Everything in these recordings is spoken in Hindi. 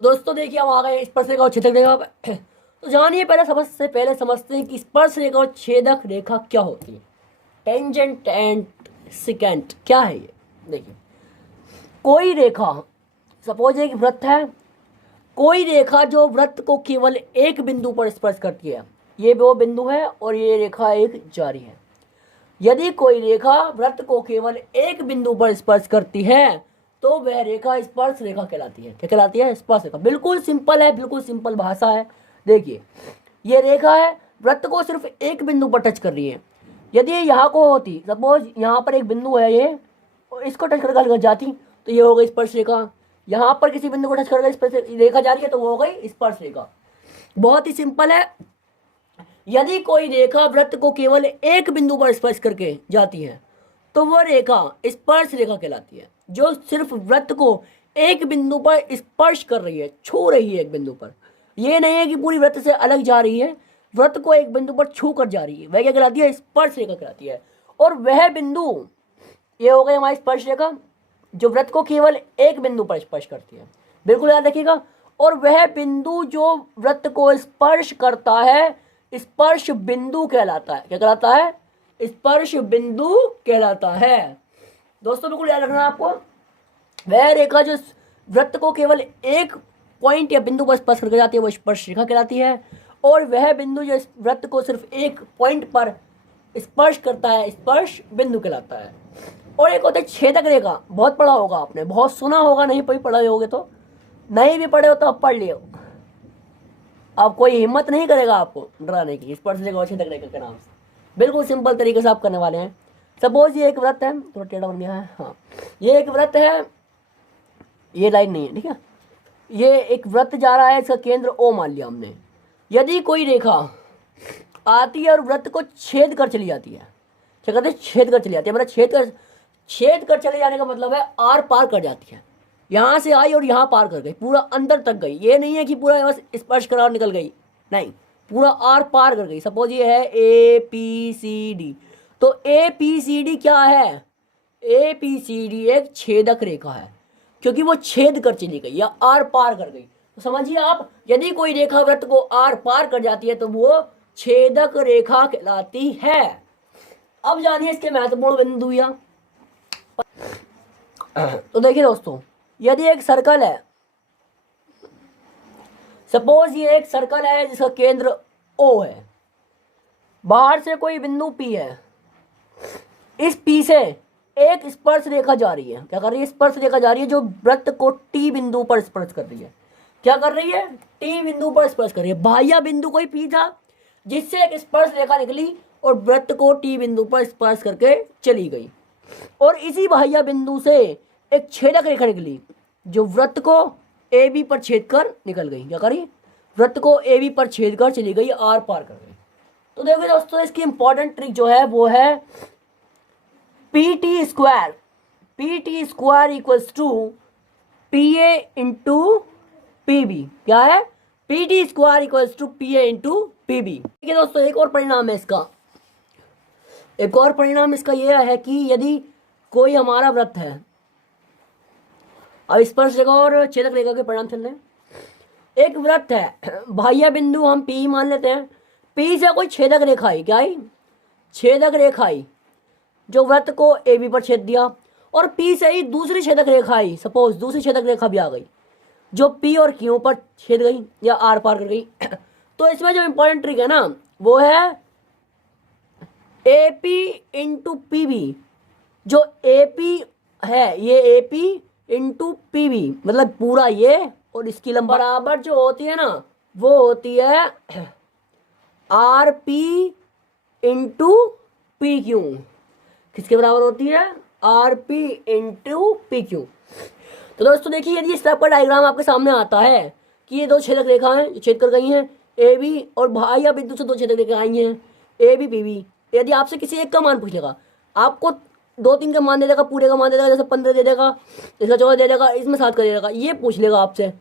दोस्तों देखिए हम आ गए स्पर्श रेखा और छेदक रेखा पे। तो जानिए सबसे पहले समझते हैं कि स्पर्श रेखा और छेदक रेखा क्या होती है। टेंजेंट एंड सिकेंट क्या है ये। देखिए कोई रेखा, सपोज एक वृत्त है, कोई रेखा जो वृत्त को केवल एक बिंदु पर स्पर्श करती है, ये वो बिंदु है और ये रेखा एक जारी है। यदि कोई रेखा वृत्त को केवल एक बिंदु पर स्पर्श करती है तो वह रेखा स्पर्श रेखा कहलाती है। क्या कहलाती है? स्पर्श रेखा। बिल्कुल सिंपल है, बिल्कुल सिंपल भाषा है। देखिए ये रेखा है, वृत्त को सिर्फ एक बिंदु पर टच कर रही है। यदि यहाँ को होती, सपोज यहाँ पर एक बिंदु है ये, और इसको टच कर कर जाती तो ये हो गई स्पर्श रेखा। यहाँ पर किसी बिंदु को टच कर स्पर्श रेखा जा रही है तो वो हो गई स्पर्श रेखा। बहुत ही सिंपल है। यदि कोई रेखा वृत्त को केवल एक बिंदु पर स्पर्श करके जाती है तो वह रेखा स्पर्श रेखा कहलाती है। जो सिर्फ वृत्त को एक बिंदु पर स्पर्श कर रही है, छू रही है एक बिंदु पर, ये नहीं है कि पूरी वृत्त से अलग जा रही है, वृत्त को एक बिंदु पर छू कर जा रही है, वह क्या कहलाती है? स्पर्श रेखा कहलाती है। और वह बिंदु, ये हो गई हमारी स्पर्श रेखा जो वृत्त को केवल एक बिंदु पर स्पर्श करती है। बिल्कुल याद रखिएगा। और वह बिंदु जो वृत्त को स्पर्श करता है स्पर्श बिंदु कहलाता है। क्या कहलाता है? स्पर्श बिंदु कहलाता है। दोस्तों बिल्कुल याद रखना आपको। वह रेखा जो वृत्त को केवल एक पॉइंट या बिंदु पर स्पर्श करके जाती है वो स्पर्श रेखा कहलाती है। और वह बिंदु जो वृत्त को सिर्फ एक पॉइंट पर स्पर्श करता है स्पर्श बिंदु कहलाता है। और एक होता है छेदक रेखा। बहुत पढ़ा होगा आपने, बहुत सुना होगा, नहीं पढ़े होगे तो, नहीं भी पढ़े हो तो अब पढ़ लियो। अब कोई हिम्मत नहीं करेगा आपको डराने की स्पर्श रेखा और छेदक रेखा के नाम से। बिल्कुल सिंपल तरीके से आप करने वाले हैं। सपोज ये एक वृत्त है, थोड़ा टेढ़ा बन गया है, हाँ ये एक वृत्त है, ये लाइन नहीं है, ठीक है। ये एक वृत्त जा रहा है, इसका केंद्र ओ मान लिया हमने। यदि कोई रेखा आती है और वृत्त को छेद कर चली जाती है, क्या कहते हैं? छेद कर चली जाती है। मतलब छेद कर चले जाने का मतलब है आर पार कर जाती है। यहाँ से आई और यहाँ पार कर गई, पूरा अंदर तक गई। ये नहीं है कि पूरा बस स्पर्श करार निकल गई, नहीं, पूरा आर पार कर गई। सपोज ये है ए पी सी डी, तो ए पी सी डी क्या है? ए पी सी डी एक छेदक रेखा है क्योंकि वो छेद कर चली गई या आर पार कर गई। तो समझिए आप, यदि कोई रेखा वृत्त को आर पार कर जाती है तो वो छेदक रेखा कहलाती है। अब जानिए इसके महत्वपूर्ण बिंदु या तो देखिए दोस्तों, यदि एक सर्कल है, सपोज ये एक सर्कल है जिसका केंद्र ओ है, बाहर से कोई बिंदु पी है, इस पी से एक स्पर्श रेखा जा रही है। क्या कर रही है? स्पर्श रेखा जा रही है जो वृत्त को टी बिंदु पर स्पर्श कर रही है। क्या कर रही है? टी बिंदु पर स्पर्श कर रही है। बाह्य बिंदु कोई पी था जिससे एक स्पर्श रेखा निकली और वृत्त को टी बिंदु पर स्पर्श करके चली गई। और इसी बाह्य बिंदु से एक छेदक रेखा निकली जो वृत्त को ए बी पर छेद कर निकल गई। क्या करी? वृत्त को ए बी पर छेद कर चली गई, आर पार कर गई। तो देखिए दोस्तों, इसकी इंपॉर्टेंट ट्रिक जो है वो है P T square equals to P A into P B. क्या है? P T square equals to P A into P B. ठीक है दोस्तों, एक और परिणाम है इसका। एक और परिणाम इसका यह है कि यदि कोई हमारा वृत्त है, अब स्पर्श रेखा और छेदक रेखा के परिणाम चल रहे हैं। एक वृत्त है, बाह्य बिंदु हम पी मान लेते हैं, पी से कोई छेदक रेखा आई, क्या आई? छेदक रेखा आई जो वृत्त को ए बी पर छेद दिया। और पी से ही दूसरी छेदक रेखा आई, सपोज दूसरी छेदक रेखा भी आ गई जो पी और क्यू पर छेद गई या आर पार कर गई। तो इसमें जो इंपॉर्टेंट ट्रिक है ना वो है A P into P B. जो ए पी है ये A P into P B, मतलब पूरा ये और इसकी लंबाई बराबर जो होती है ना वो होती है are P into P Q. किसके बराबर होती है? Are P into P Q. तो दोस्तों देखिए, यदि इस टाइप का डायग्राम आपके सामने आता है कि ये दो छेदक रेखा हैं जो छेद कर गई हैं, ए बी, और बाह्य बिंदु से दो छेदक रेखा आई हैं ए बी पी बी। यदि आपसे किसी एक का मान पूछ लेगा, आपको 2-3 का मान दे देगा, पूरे का मान दे देगा, जैसे 15 दे देगा, इसका 14 दे देगा, इसमें 7 का दे देगा, ये पूछ लेगा आपसे,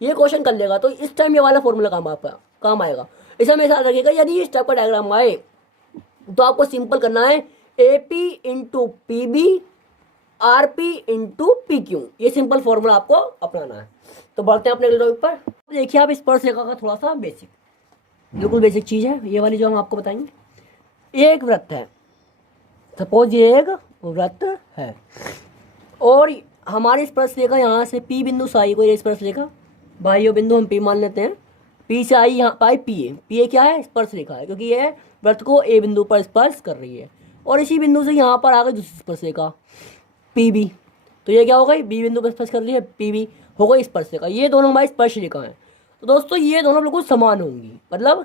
ये क्वेश्चन कर लेगा, तो इस टाइम ये वाला फॉर्मूला काम आएगा। इसे हमें याद रखिएगा, यदि इस टाइप का डायग्राम आए तो आपको सिंपल करना है A P into P B or P into P Q, ये सिंपल फॉर्मूला आपको अपनाना है। तो बढ़ते हैं अपने अगले टॉपिक पर। देखिए आप स्पर्शरेखा का थोड़ा सा बेसिक, बिल्कुल बेसिक चीज़ है ये वाली जो हम आपको बताएंगे। एक वृत्त है, सपोज ये एक वृत्त है और हमारी स्पर्शरेखा यहाँ से पी बिंदु से आई, कोई स्पर्शरेखा बाह्य बिंदु हम पी मान लेते हैं, पी से आई यहाँ पाई पी ए, पी ए क्या है, स्पर्शरेखा है क्योंकि ये वृत्त को ए बिंदु पर स्पर्श कर रही है। और इसी बिंदु से यहाँ पर आ गई दूसरी स्पर्शरेखा पी बी, तो ये क्या हो गई, बी बिंदु पर स्पर्श कर रही है, पी बी हो गई स्पर्शरेखा। ये दोनों हमारी स्पर्शरेखा हैं। तो दोस्तों ये दोनों बिल्कुल समान होंगी, मतलब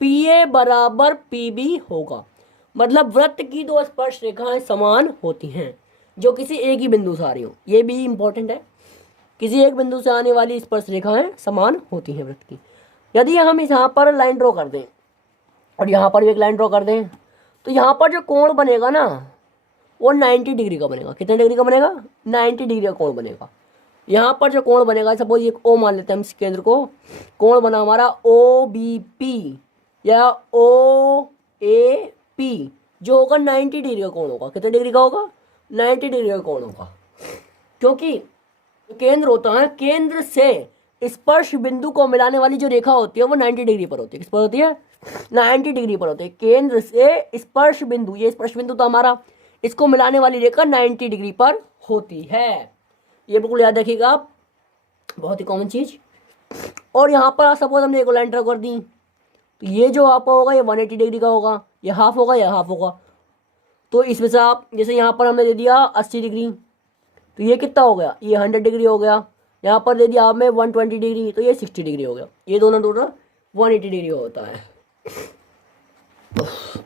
पी ए बराबर पी बी होगा, मतलब वृत्त की दो स्पर्श रेखाएं समान होती हैं जो किसी एक ही बिंदु से आ रही हो। ये भी इंपॉर्टेंट है, किसी एक बिंदु से आने वाली स्पर्श रेखाएं समान होती हैं वृत्त की। यदि हम यहाँ पर लाइन ड्रॉ कर दें और यहाँ पर भी एक लाइन ड्रॉ कर दें, तो यहाँ पर जो कोण बनेगा ना वो 90 डिग्री का बनेगा। कितने डिग्री का बनेगा, 90 डिग्री का कोण बनेगा। यहाँ पर जो कोण बनेगा, सपोज ये ओ मान लेते हैं हम इस केंद्र को, कोण बना हमारा ओ बी पी या ओ ए पी, जो होगा 90 डिग्री का कोण होगा। कितने डिग्री का होगा, 90 डिग्री का कोण होगा, क्योंकि केंद्र होता है, केंद्र से स्पर्श बिंदु को मिलाने वाली जो रेखा होती है वो 90 डिग्री पर होती है। किस पर होती है, 90 डिग्री पर होती है। केंद्र से स्पर्श बिंदु, ये स्पर्श बिंदु तो हमारा, इसको मिलाने वाली रेखा 90 डिग्री पर होती है। ये बिल्कुल याद रखिएगा आप, बहुत ही कॉमन चीज। और यहाँ पर सपोज हमने एक लाइन ड्रा कर दी, तो ये जो आपका होगा ये 180 डिग्री का होगा, ये हाफ होगा, ये हाफ होगा। तो इसमें से आप जैसे यहाँ पर हमने दे दिया 80 डिग्री, तो ये कितना हो गया, ये 100 डिग्री हो गया। यहाँ पर दे दिया आपने 120 डिग्री, तो ये 60 डिग्री हो गया। ये दोनों टोटल 180 डिग्री होता है।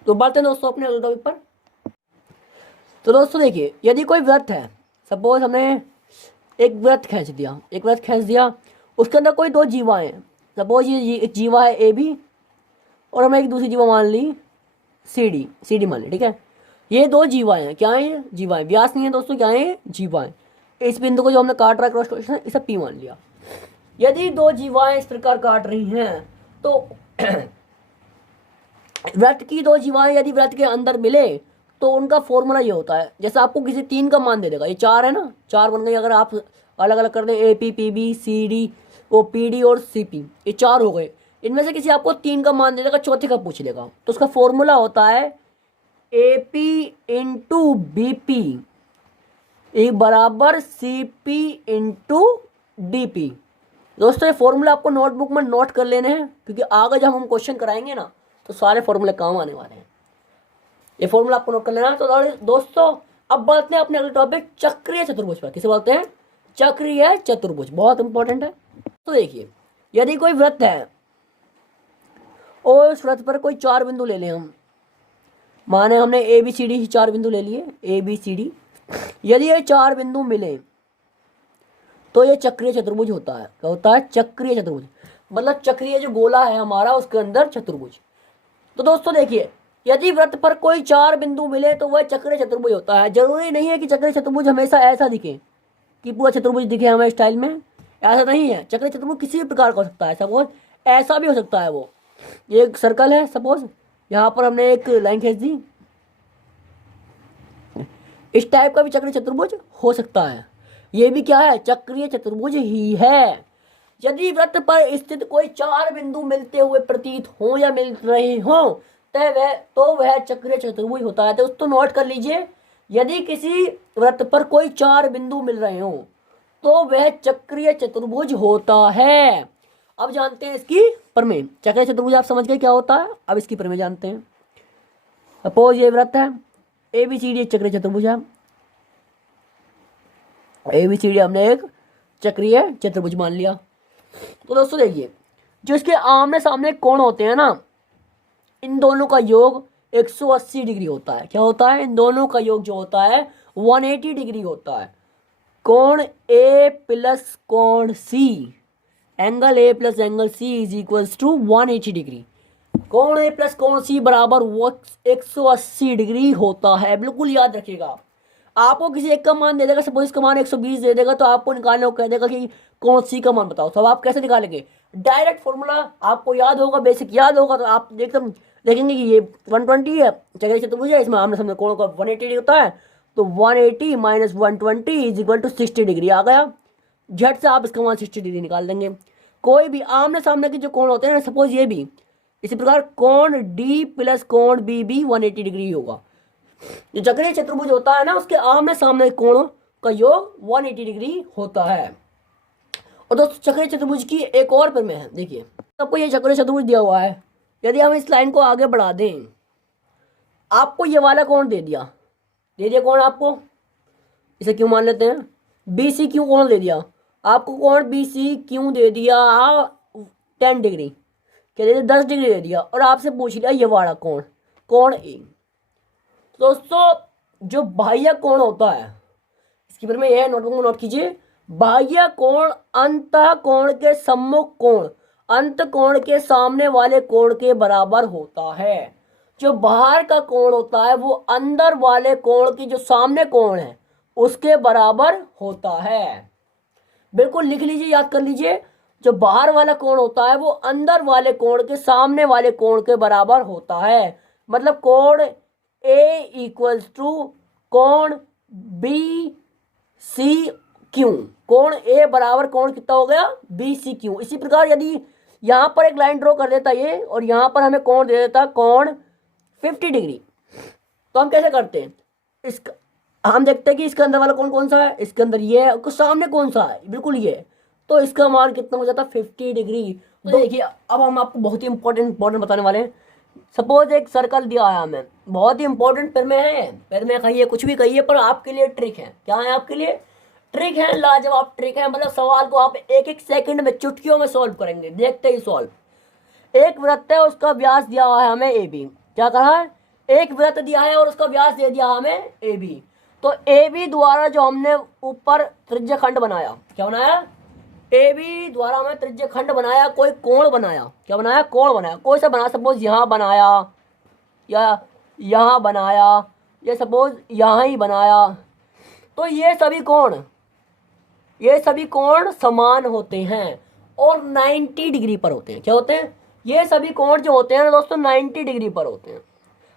तो बढ़ते हैं दोस्तों अपने अगले टॉपिक पर। तो दोस्तों देखिए, यदि कोई वृत्त है, सपोज हमने एक वृत्त खींच दिया, एक वृत्त खींच दिया, उसके अंदर कोई दो जीवाएं हैं। सपोज ये एक जीवा है ए बी और हमें एक दूसरी जीवा मान ली सी डी मान ली, ठीक है। ये दो जीवाएं हैं, क्या है, जीवाएं, व्यास नहीं है दोस्तों, क्या है, जीवाएं। इस बिंदु को जो हमने काट रहा है क्रॉस सेक्शन, इसे पी मान लिया। यदि दो जीवाएं इस प्रकार काट रही हैं तो वृत्त की दो जीवाएं यदि वृत्त के अंदर मिले तो उनका फॉर्मूला ये होता है, जैसे आपको किसी तीन का मान दे देगा, ये चार है ना, चार बन गई। अगर आप अलग अलग कर दें, A P P B C D O P D और सी पी, ये चार हो गए। इनमें से किसी आपको तीन का मान दे देगा, चौथे का पूछ लेगा, तो उसका फॉर्मूला होता है A P into B P एक बराबर C P into D P. दोस्तों ये फॉर्मूला आपको नोटबुक में नोट कर लेने हैं, क्योंकि आगे जब हम क्वेश्चन कराएंगे ना तो सारे फॉर्मूले काम आने वाले हैं। ये फॉर्मूला आपको नोट कर लेना है। तो दोस्तों अब बढ़ते हैं अपने अगले टॉपिक, चक्रीय चतुर्भुज पर। किसे बोलते हैं, चक्रीय चतुर्भुज, बहुत इंपॉर्टेंट है। तो देखिए, यदि कोई वृत्त है और उस वृत्त पर कोई चार बिंदु ले लें हम, माने हमने ए बी सी डी चार बिंदु ले लिए, ए बी सी डी, यदि ये चार बिंदु मिले तो ये चक्रीय चतुर्भुज होता है। क्या होता है, चक्रीय चतुर्भुज, मतलब चक्रीय जो गोला है हमारा उसके अंदर चतुर्भुज। तो दोस्तों देखिए, यदि वृत्त पर कोई चार बिंदु मिले तो वह चक्रीय चतुर्भुज होता है। जरूरी नहीं है कि चक्रीय चतुर्भुज हमेशा ऐसा दिखे कि पूरा चतुर्भुज दिखे हमें स्टाइल में, ऐसा नहीं है। चक्रीय चतुर्भुज किसी भी प्रकार का हो सकता है, सपोज ऐसा भी हो सकता है। वो ये एक सर्कल है, सपोज यहाँ पर हमने एक लाइन खींच दी, इस टाइप का भी चक्रीय चतुर्भुज हो सकता है। ये भी क्या है, चक्रीय चतुर्भुज ही है। यदि वृत्त पर स्थित कोई चार बिंदु मिलते हुए प्रतीत हो या मिल रहे हो तो वह चक्रीय चतुर्भुज होता है। दोस्तों नोट कर लीजिए, यदि किसी वृत्त पर कोई चार बिंदु मिल रहे हो तो वह चक्रीय चतुर्भुज होता है। अब जानते हैं इसकी प्रमेय। चक्रीय चतुर्भुज आप समझ गए क्या होता है, अब इसकी प्रमेय जानते हैं। सपोज ये वृत्त है ए बी सी डी, चक्रीय चतुर्भुज है। ए बी सी डी हमने एक चक्रीय चतुर्भुज मान लिया। तो दोस्तों देखिए, जो इसके आमने सामने कोण होते हैं ना, इन दोनों का योग 180 डिग्री होता है। क्या होता है, इन दोनों का योग जो होता है 180 डिग्री होता है। कोण ए प्लस कोण C, angle A plus angle C is equals to 180 degree. कोण ए प्लस कोण सी बराबर 180 डिग्री होता है। बिल्कुल याद रखिएगा। आपको किसी एक का मान दे देगा, सपोज इसका मान 120 दे देगा, तो आपको निकालने को कह देगा कि कोण सी का मान बताओ। तो आप कैसे निकालेंगे, डायरेक्ट फॉर्मूला आपको याद होगा, बेसिक याद होगा, तो आप एकदम देखेंगे कि ये 120 है, चक्रीय चतुर्भुज है, इसमें आमने सामने कोण का 180 होता है, तो 180 minus 120 is equal to 60 degree आ गया। झट से आप इसका मान 60 डिग्री निकाल देंगे। कोई भी आमने सामने के जो कोण होते हैं ना, सपोज ये भी, इसी प्रकार कोण डी प्लस कोण बी भी 180 डिग्री होगा। जो चक्रीय चतुर्भुज होता है ना, उसके आमने सामने कोणों का योग 180 डिग्री होता है। और दोस्तों चक्रीय चतुर्भुज की एक और प्रमेय है, देखिए सबको ये चक्रीय चतुर्भुज दिया हुआ है। यदि हम इस लाइन को आगे बढ़ा दें, आपको ये वाला कोण दे दिया कोण आपको, इसे क्यों मान लेते हैं, बी सी क्यू कोण दे दिया आपको, कोण बी सी क्यू दे दिया 10 डिग्री, क्या दे दिया 10 डिग्री दे दिया, और आपसे पूछ लिया ये वाला कोण ए। दोस्तों जो बाह्य कोण होता है, इसकी पर में यह नोटबुक में नोट कीजिए, बाह्य कोण अंतः कोण के सम्मुख कोण अंत कोण के सामने वाले कोण के बराबर होता है। जो बाहर का कोण होता है वो अंदर वाले कोण की जो सामने कोण है उसके बराबर होता है। बिल्कुल लिख लीजिए, याद कर लीजिए, जो बाहर वाला कोण होता है वो अंदर वाले कोण के सामने वाले कोण के बराबर होता है। मतलब कोण ए इक्वल्स टू कोण बी सी क्यू, कोण ए बराबर कोण कितना हो गया बी सी क्यू। इसी प्रकार यदि यहां पर एक लाइन ड्रॉ कर देता ये, और यहां पर हमें कोण दे देता कोण 50 डिग्री, तो हम कैसे करते हैं, इसका हम देखते हैं कि इसके अंदर वाला कोण कौन सा है, इसके अंदर ये है, उसके सामने कौन सा है, बिल्कुल ये, तो इसका मान कितना हो जाता है 50 डिग्री। तो देखिए अब हम आपको बहुत ही इंपॉर्टेंट बताने वाले हैं। सपोज एक सर्कल दिया है हमें, बहुत ही इंपॉर्टेंट पैर में कहिए कुछ भी कहिए, पर आपके लिए ट्रिक है। क्या है आपके लिए ट्रिक है, लाजवाब ट्रिक है। मतलब सवाल को आप एक एक सेकंड में चुटकियों में सॉल्व करेंगे, देखते ही सॉल्व। एक वृत्त है, उसका व्यास दिया हुआ है हमें ए बी, क्या कहा है, एक वृत्त दिया है और उसका व्यास दे दिया हमें ए बी। तो ए बी द्वारा जो हमने ऊपर त्रिज्यखंड बनाया, क्या बनाया, ए बी द्वारा हमने त्रिज्यखंड बनाया, कोई कोण बनाया, क्या बनाया, कोण बनाया, कोई सा बनाया, सपोज यहाँ बनाया या यहाँ बनाया या सपोज यहाँ ही बनाया, तो ये सभी कोण समान होते हैं और 90 डिग्री पर होते हैं। क्या होते हैं, ये सभी कोण जो होते हैं ना दोस्तों 90 डिग्री पर होते हैं।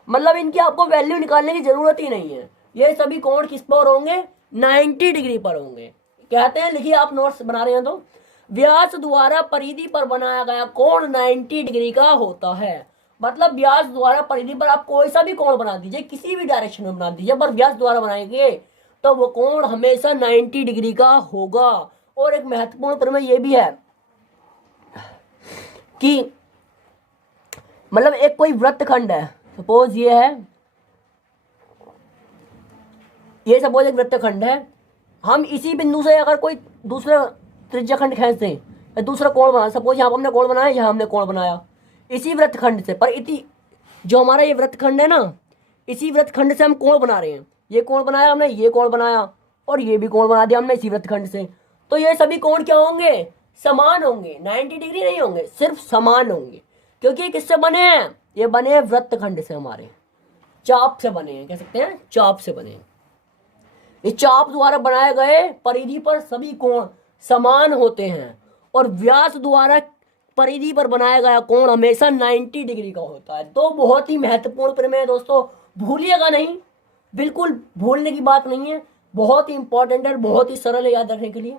मतलब इनकी आपको वैल्यू निकालने की जरूरत ही नहीं है, ये सभी कोण किस पर होंगे 90 डिग्री पर होंगे। कहते हैं, लिखिए आप नोट्स बना रहे हैं तो, व्यास द्वारा परिधि पर बनाया गया कोण 90 डिग्री का होता है। मतलब व्यास द्वारा परिधि पर आप कोई सा भी कोण बना दीजिए, किसी भी डायरेक्शन में बना दीजिए, पर व्यास द्वारा बनाएंगे तो वो कोण हमेशा 90 डिग्री का होगा। और एक महत्वपूर्ण प्रमेय ये भी है कि मतलब एक कोई वृत्तखंड है, सपोज ये है, ये सपोज एक वृत्तखंड है, हम इसी बिंदु से अगर कोई दूसरा त्रिज्याखंड खींच दें या दूसरा कोण बना, सपोज यहाँ पर हमने कोण बनाया, यहाँ हमने कोण बनाया इसी वृत्तखंड से, पर इसी जो हमारा ये वृत्तखंड है ना, इसी वृत्तखंड से हम कोण बना रहे हैं, ये कोण बनाया हमने, ये कोण बनाया और ये भी कोण बना दिया हमने इसी वृत्तखंड से, तो ये सभी कोण क्या होंगे, समान होंगे, 90 डिग्री नहीं होंगे, सिर्फ समान होंगे। क्योंकि किससे बने हैं, ये बने हैं वृत्तखंड से, हमारे चाप से बने हैं, कह सकते हैं चाप से बने हैं। इस चाप द्वारा बनाए गए परिधि पर सभी कोण समान होते हैं और व्यास द्वारा परिधि पर बनाया गया कोण हमेशा 90 डिग्री का होता है। तो बहुत ही महत्वपूर्ण प्रमेय है दोस्तों, भूलिएगा नहीं, बिल्कुल भूलने की बात नहीं है, बहुत ही इंपॉर्टेंट है, बहुत ही सरल है याद रखने के लिए।